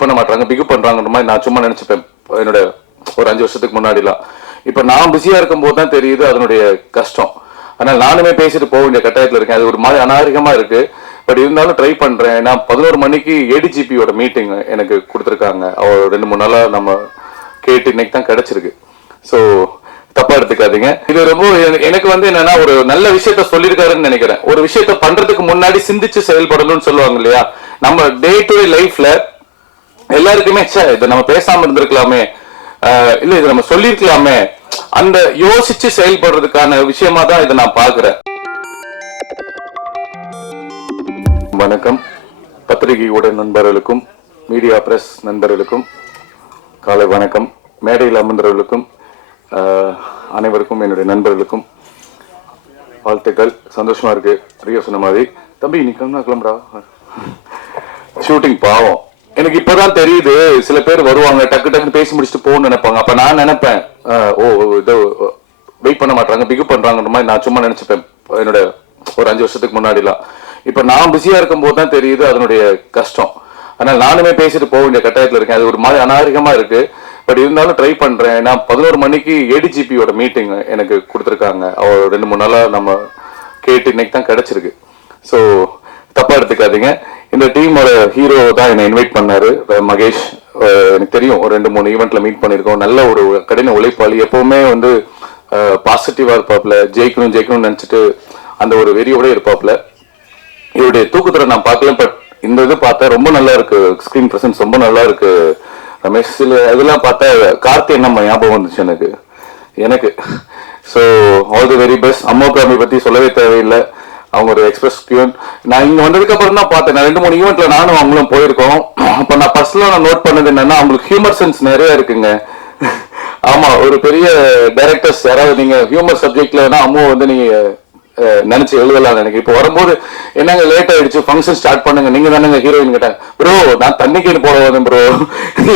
Wait பண்ண மாட்டாங்க, pickup பண்றாங்கன்ற மாதிரி நான் சும்மா நினைச்சுப்பேன் என்னோட ஒரு 5 வருஷத்துக்கு முன்னாடிலாம். இப்ப நான் பிஸியா இருக்கும் போது தான் தெரியுது அதனுடைய கஷ்டம். அதனால நானுமே பேசிட்டு போக வேண்டிய கட்டாயத்தில் இருக்கேன். அது ஒரு மாதிரி அநாகரிகமா இருக்கு. பட் இருந்தாலும் ட்ரை பண்றேன். நான் 11 மணிக்கு ஏடிஜிபியோட மீட்டிங் எனக்கு கொடுத்துருக்காங்க. அவர் 2-3 நாளா நம்ம கேட்டு இன்னைக்கு தான் கிடைச்சிருக்கு. ஸோ தப்பா எடுத்துக்காதீங்க. இது ரொம்ப எனக்கு என்னன்னா ஒரு நல்ல விஷயத்த சொல்லியிருக்காருன்னு நினைக்கிறேன். ஒரு விஷயத்த பண்றதுக்கு முன்னாடி சிந்திச்சு செயல்படணும்னு சொல்லுவாங்க இல்லையா. நம்ம டே டு டே லைஃப்ல எல்லாருக்குமே இதை நம்ம பேசாம இருந்திருக்கலாமே, இல்ல இதை நம்ம சொல்லிருக்கலாமே, அந்த யோசிச்சு செயல்படுறதுக்கான விஷயமா தான் இதை நான் பாக்குறேன். வணக்கம். பத்திரிகையுடைய நண்பர்களுக்கும் மீடியா பிரஸ் நண்பர்களுக்கும் காலை வணக்கம். மேடையில் அமர்ந்தவர்களுக்கும் அனைவருக்கும் என்னுடைய நண்பர்களுக்கும் வாழ்த்துக்கள். சந்தோஷமா இருக்கு. ரியோ சொன்ன மாதிரி தம்பி நீ கிளம்புறா ஷூட்டிங் பாவம். எனக்கு இப்பதான் தெரியுது சில பேர் வருவாங்க டக்கு டக்குன்னு பேசி முடிச்சுட்டு போகணும்னு நினைப்பாங்க. அப்ப நான் நினைப்பேன் இதோ வெயிட் பண்ண மாட்டாங்க, பிக்கப் பண்றாங்கன்ற மாதிரி நான் சும்மா நினைச்சுப்பேன் என்னோட ஒரு 5 வருஷத்துக்கு முன்னாடிலாம். இப்ப நான் பிஸியா இருக்கும் போது தான் தெரியுது அதனுடைய கஷ்டம். அதனால நானுமே பேசிட்டு போக வேண்டிய கட்டாயத்தில் இருக்கேன். அது ஒரு மாதிரி அநாகரிகமா இருக்கு. பட் இருந்தாலும் ட்ரை பண்றேன். நான் 11 மணிக்கு ஏடிஜிபியோட மீட்டிங் எனக்கு கொடுத்துருக்காங்க. அவர் 2-3 நாளா நம்ம கேட்டு இன்னைக்கு தான் கிடைச்சிருக்கு. ஸோ தப்பா எடுத்துக்காதீங்க. இந்த டீமோட ஹீரோ தான் என்னை இன்வைட் பண்ணாரு, மகேஷ். எனக்கு தெரியும், ஒரு 2-3 ஈவெண்ட்ல மீட் பண்ணிருக்கோம். நல்ல ஒரு கடின உழைப்பாளி. எப்பவுமே பாசிட்டிவா இருப்பாப்ல, ஜெயிக்கணும்னு நினைச்சிட்டு அந்த ஒரு வெறியோட இருப்பாப்ல. இவருடைய தூக்குத்துறை நான் பார்க்கல, பட் இந்த இது பார்த்தா ரொம்ப நல்லா இருக்கு. ஸ்கிரீன் பிரசன்ஸ் ரொம்ப நல்லா இருக்கு ரமேஷ். சில இதெல்லாம் பார்த்தா கார்த்தி நம்ம ஞாபகம் வந்துச்சு எனக்கு. So all the very best. அம்மா பிராமி பத்தி சொல்லவே தேவையில்லை. அவங்க ஒரு எக்ஸ்பிரஸ் கியூன். நான் இங்க வந்ததுக்கு அப்புறம் தான் பார்த்தேன். நான் 2-3 ஈவெண்ட்ல நானும் அவங்களும் போயிருக்கோம். அப்ப நான் ஃபர்ஸ்ட்ல நான் நோட் பண்ணது என்னன்னா, அவங்களுக்கு ஹியூமர் சென்ஸ் நிறைய இருக்குங்க. ஆமா, ஒரு பெரிய டைரக்டர்ஸ் யாராவது நீங்க ஹியூமர் சப்ஜெக்ட்ல அம்மா நீங்க நினைச்சு எழுதலாம். எனக்கு இப்போ வரும்போது என்னங்க லேட் ஆயிடுச்சு, ஃபங்க்ஷன் ஸ்டார்ட் பண்ணுங்க, நீங்க தானங்க ஹீரோயின் கேட்டாங்க. ப்ரோ நான் தண்ணிக்கு போட வந்தேன் ப்ரோ,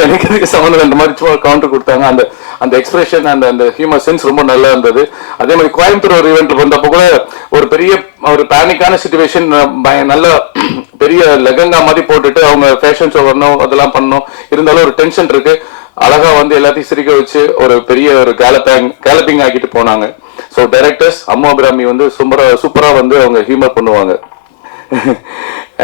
எனக்கு இதுக்கு சம்மந்தம் இந்த மாதிரி சும்மா கவுண்டர் கொடுத்தாங்க. அந்த எக்ஸ்பிரஷன் அந்த ஹியூமர் சென்ஸ் ரொம்ப நல்லா இருந்தது. அதே மாதிரி கோயம்புத்தூர் ஒரு ஈவெண்ட் வந்தப்போ கூட ஒரு பெரிய ஒரு பேனிக்கான சிச்சுவேஷன், நல்ல பெரிய லெகங்கா மாதிரி போட்டுட்டு அவங்க ஃபேஷன் ஷோ வரணும், அதெல்லாம் பண்ணணும். இருந்தாலும் ஒரு டென்ஷன் இருக்கு. அழகா எல்லாத்தையும் சிரிக்க வச்சு ஒரு பெரிய ஒரு கேலப்பிங் ஆக்கிட்டு போனாங்க. ஸோ டைரக்டர்ஸ் அம்மா பிராமி சூப்பரா அவங்க ஹியூமர் பண்ணுவாங்க.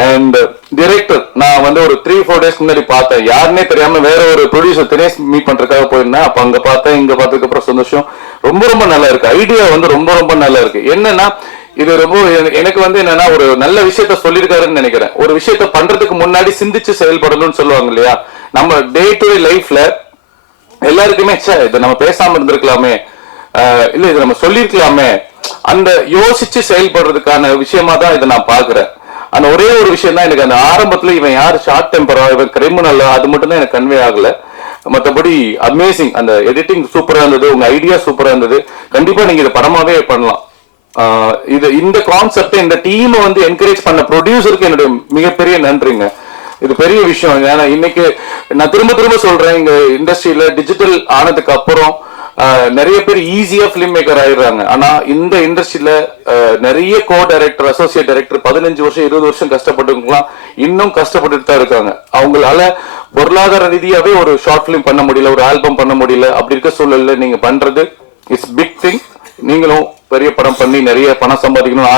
அண்ட் டிரெக்டர் நான் ஒரு 3-4 டேஸ் முன்னாடி பார்த்தேன். யாருன்னே தெரியாம வேற ஒரு ப்ரொடியூசர் தினேஷ் மீட் பண்றதுக்காக போயிருந்தேன். அப்ப அங்க பார்த்தேன், இங்க பார்த்ததுக்கு அப்புறம் சந்தோஷம். ரொம்ப ரொம்ப நல்லா இருக்கு. ஐடியா ரொம்ப ரொம்ப நல்லா இருக்கு. என்னன்னா இது ரொம்ப எனக்கு என்னன்னா ஒரு நல்ல விஷயத்த சொல்லியிருக்காருன்னு நினைக்கிறேன். ஒரு விஷயத்த பண்றதுக்கு முன்னாடி சிந்திச்சு செயல்படணும்னு சொல்லுவாங்க இல்லையா. நம்ம டே டு டே லைஃப்ல எல்லாருக்குமே இதை நம்ம பேசாம இருந்திருக்கலாமே, இல்ல இதை நம்ம சொல்லிருக்கலாமே, அந்த யோசிச்சு செயல்படுறதுக்கான விஷயமா தான் இதை நான் பாக்குறேன். அந்த ஒரே ஒரு விஷயம் தான் எனக்கு அந்த ஆரம்பத்துல இவன் யாரு ஷார்ட் டெம்பரா, இவன் கிரிமினல், அது மட்டும் தான் எனக்கு கன்வே ஆகல. மற்றபடி அமேசிங். அந்த எடிட்டிங் சூப்பரா இருந்தது, உங்க ஐடியா சூப்பரா இருந்தது. கண்டிப்பா நீங்க இதை படமாவே பண்ணலாம். இந்த கான்செப்ட் இந்த டீம் என்கரேஜ் பண்ண ப்ரொடியூசருக்கு என்னுடைய மிகப்பெரிய நன்றிங்க. இது பெரிய விஷயம். ஏன்னா இன்னைக்கு நான் திரும்ப சொல்றேன், இங்க இண்டஸ்ட்ரியில டிஜிட்டல் ஆனதுக்கு அப்புறம் நிறைய பேர் ஈஸியா பிலிம் மேக்கர் ஆயிடுறாங்க. ஆனா இந்த இண்டஸ்ட்ரியில நிறைய கோ டைரக்டர், அசோசியேட் டைரக்டர் 15 வருஷம் 20 வருஷம் கஷ்டப்பட்டுலாம் இன்னும் கஷ்டப்பட்டு தான் இருக்காங்க. அவங்களால பொருளாதார ரீதியாவே ஒரு ஷார்ட் பிலிம் பண்ண முடியல, ஒரு ஆல்பம் பண்ண முடியல. அப்படி இருக்க சூழல்ல நீங்க பண்றது இட்ஸ் பிக் திங். நீங்களும் பெரிய படம் பண்ணி நிறைய பணம் சம்பாதிக்கணும்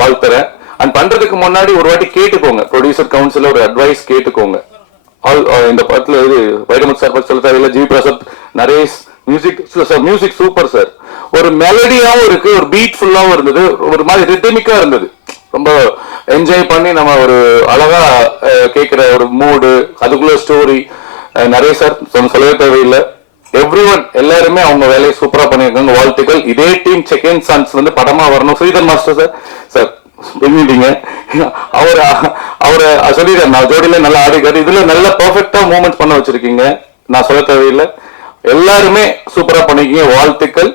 வாழ்த்துறேன். அண்ட் பண்றதுக்கு முன்னாடி ஒரு வாட்டி கேட்டுக்கோங்க, ப்ரொடியூசர் கவுன்சில் ஒரு அட்வைஸ் கேட்டுக்கோங்க. இந்த படத்துல வைரமுத்து சார் சொல்ல தேவையில்லை, G Prasad, Naresh, music super sir. ஒரு மெலடியாவும் இருக்கு, ஒரு பீட் ஃபுல்லாவும் இருந்தது, ஒரு மாதிரி ரிதமிக்கா இருந்தது. ரொம்ப என்ஜாய் பண்ணி நம்ம ஒரு அழகா கேட்கிற ஒரு மூடு, அதுக்குள்ள ஸ்டோரி. நரேஷ் சார் சொல்லவே தேவையில்லை. எவ்ரிவன் எல்லாருமே அவங்க வேலையை சூப்பரா பண்ணிருக்காங்க. வாழ்த்துக்கள். இதே டீம் செகண்ட் சான்ஸ் படமா வரணும். ஸ்ரீதர் மாஸ்டர் சார் பண்ணிட்டீங்க. அவரை சொல்லிடுறேன், நான் ஜோடியில நல்லா ஆடிக்காரு. இதுல நல்ல பெர்ஃபெக்டா மூவ்மெண்ட் பண்ண வச்சிருக்கீங்க. நான் சொல்ல தேவையில்லை. எல்லாருமே சூப்பரா பண்ணிருக்கீங்க. வாழ்த்துக்கள்.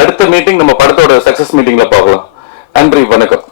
அடுத்த மீட்டிங் நம்ம படத்தோட சக்சஸ் மீட்டிங்ல பார்க்கலாம். நன்றி, வணக்கம்.